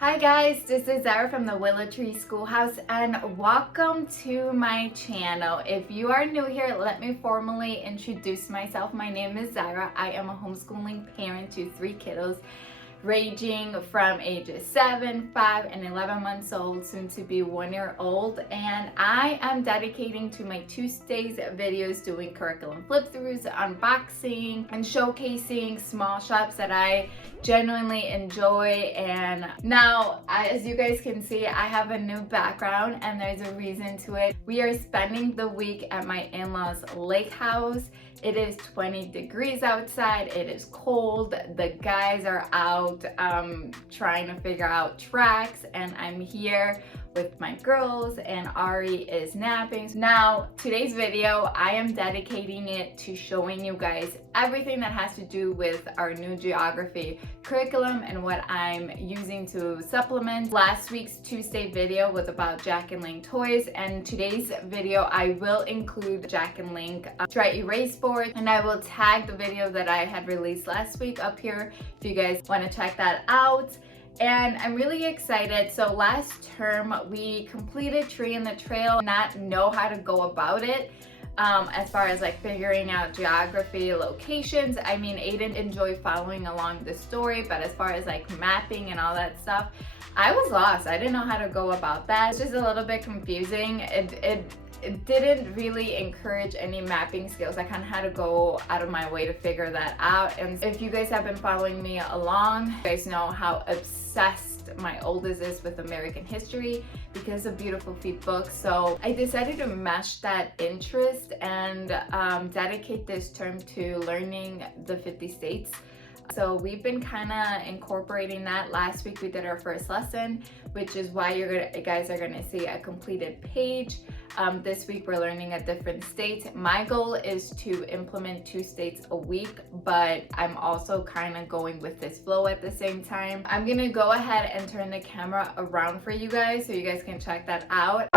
Hi guys, this is Zara from the Willow Tree Schoolhouse and welcome to my channel. If you are new here, let me formally introduce myself. My name is Zara. I am a homeschooling parent to 3 kiddos ranging from ages 7, 5, and 11 months old, soon to be 1 year old. And I am dedicating to my Tuesdays videos doing curriculum flip throughs, unboxing, and showcasing small shops that I genuinely enjoy. And now, as you guys can see, I have a new background and there's a reason to it. We are spending the week at my in-laws' lake house. It is 20 degrees outside, it is cold, the guys are out trying to figure out tracks, and I'm here with my girls and Ari is napping. Now, today's video, I am dedicating it to showing you guys everything that has to do with our new geography curriculum and what I'm using to supplement. Last week's Tuesday video was about Jack and Link toys, and today's video I will include Jack and Link dry erase board, and I will tag the video that I had released last week up here if you guys want to check that out. And I'm really excited. So last term we completed Tree in the Trail, not know how to go about it as far as like figuring out geography, locations. I mean, Aiden enjoyed following along the story, but as far as like mapping and all that stuff, I was lost. I didn't know how to go about that. It's just a little bit confusing. It didn't really encourage any mapping skills. I kind of had to go out of my way to figure that out. And if you guys have been following me along, you guys know how obsessed my oldest is with American history because of Beautiful Feet books. So I decided to mesh that interest and dedicate this term to learning the 50 states. So we've been kind of incorporating that. Last week we did our first lesson, which is why you guys are gonna see a completed page. This week we're learning a different state. My goal is to implement 2 states a week, but I'm also kind of going with this flow at the same time. I'm gonna go ahead and turn the camera around for you guys so you guys can check that out.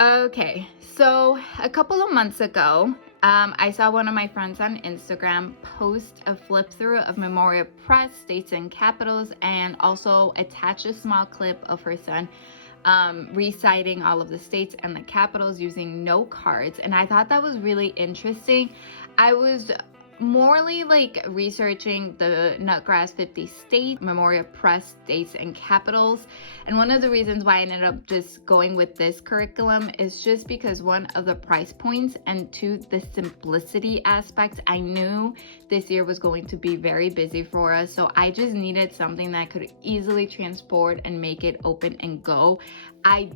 Okay, so a couple of months ago, I saw one of my friends on Instagram post a flip through of Memoria Press, states and capitals, and also attach a small clip of her son reciting all of the states and the capitals using note cards. And I thought that was really interesting. I was morely like researching the Nutgrass 50 state, Memoria Press, states and capitals. And one of the reasons why I ended up just going with this curriculum is just because one of the price points and 2, the simplicity aspects. I knew this year was going to be very busy for us, so I just needed something that I could easily transport and make it open and go. I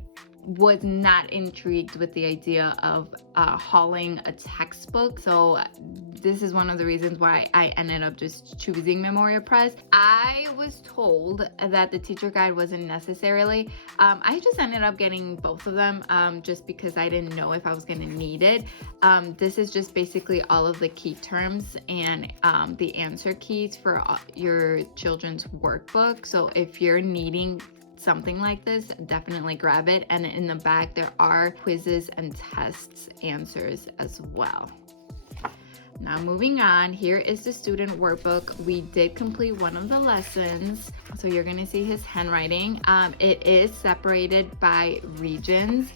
was not intrigued with the idea of hauling a textbook, so this is one of the reasons why I ended up just choosing Memoria Press. I was told that the teacher guide wasn't necessarily. I just ended up getting both of them just because I didn't know if I was going to need it. This is just basically all of the key terms and the answer keys for your children's workbook. So if you're needing something like this, definitely grab it. And in the back there are quizzes and tests answers as well. Now moving on, here is the student workbook. We did complete one of the lessons, so you're gonna see his handwriting. It is separated by regions,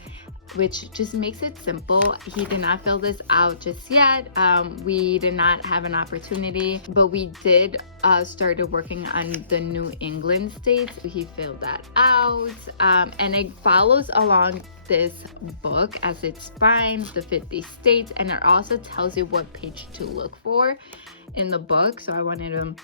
which just makes it simple. He did not fill this out just yet. We did not have an opportunity, but we did started working on the New England states. He filled that out, and it follows along this book as its spine, the 50 states, and it also tells you what page to look for in the book. So I wanted to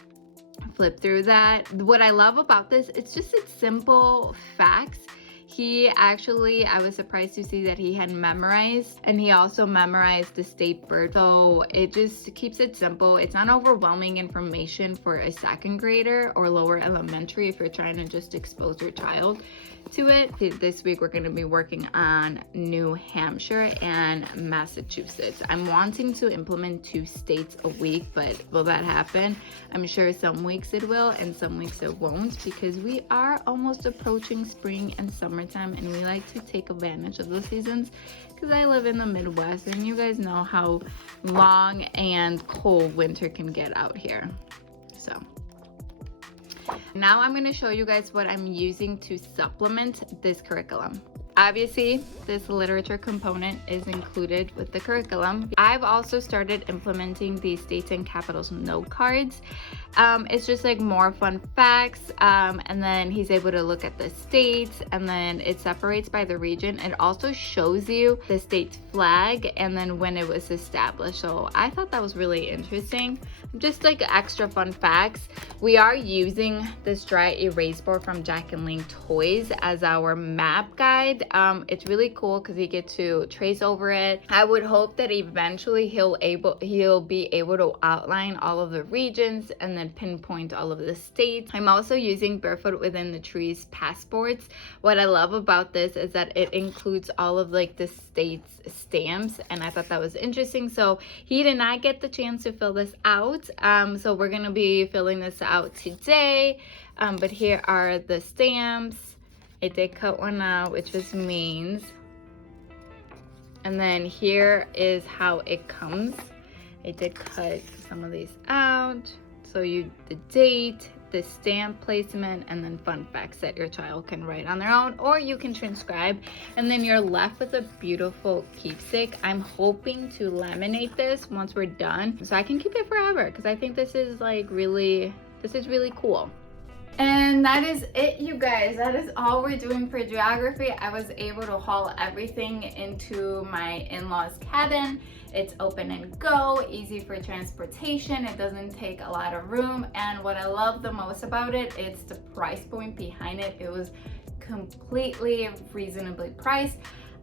flip through that. What I love about this, it's simple facts. He actually, I was surprised to see that he had memorized, and he also memorized the state bird. So it just keeps it simple. It's not overwhelming information for a 2nd grader or lower elementary if you're trying to just expose your child to it. This week we're going to be working on New Hampshire and Massachusetts. I'm wanting to implement 2 states a week, but will that happen? I'm sure some weeks it will and some weeks it won't, because we are almost approaching spring and summer summertime, and we like to take advantage of those seasons because I live in the Midwest, and you guys know how long and cold winter can get out here. So now I'm going to show you guys what I'm using to supplement this curriculum. Obviously, this literature component is included with the curriculum. I've also started implementing the states and capitals note cards. It's just like more fun facts, and then he's able to look at the states, and then it separates by the region. It also shows you the state's flag and then when it was established. So I thought that was really interesting. Just like extra fun facts. We are using this dry erase board from Jack and Link Toys as our map guide. It's really cool because you get to trace over it. I would hope that eventually he'll be able to outline all of the regions and then pinpoint all of the states. I'm also using Barefoot Within the Trees passports. What I love about this is that it includes all of like the states stamps, and I thought that was interesting. So he did not get the chance to fill this out, so we're gonna be filling this out today. But here are the stamps. I did cut one out, which just means, and then here is how it comes. I did cut some of these out. So the date, the stamp placement, and then fun facts that your child can write on their own, or you can transcribe, and then you're left with a beautiful keepsake. I'm hoping to laminate this once we're done so I can keep it forever, because I think this is like really cool. And that is it, you guys. That is all we're doing for geography. I was able to haul everything into my in-laws cabin. It's open and go, easy for transportation. It doesn't take a lot of room. And what I love the most about it, it's the price point behind it. It was completely reasonably priced.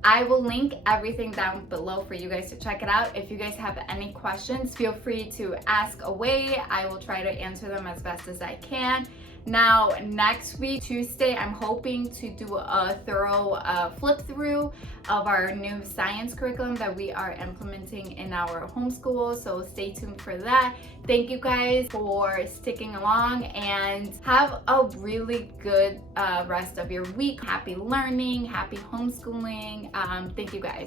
I will link everything down below for you guys to check it out. If you guys have any questions, feel free to ask away. I will try to answer them as best as I can. Now, next week, Tuesday, I'm hoping to do a thorough flip through of our new science curriculum that we are implementing in our homeschool. So stay tuned for that. Thank you guys for sticking along, and have a really good rest of your week. Happy learning, happy homeschooling. Thank you guys.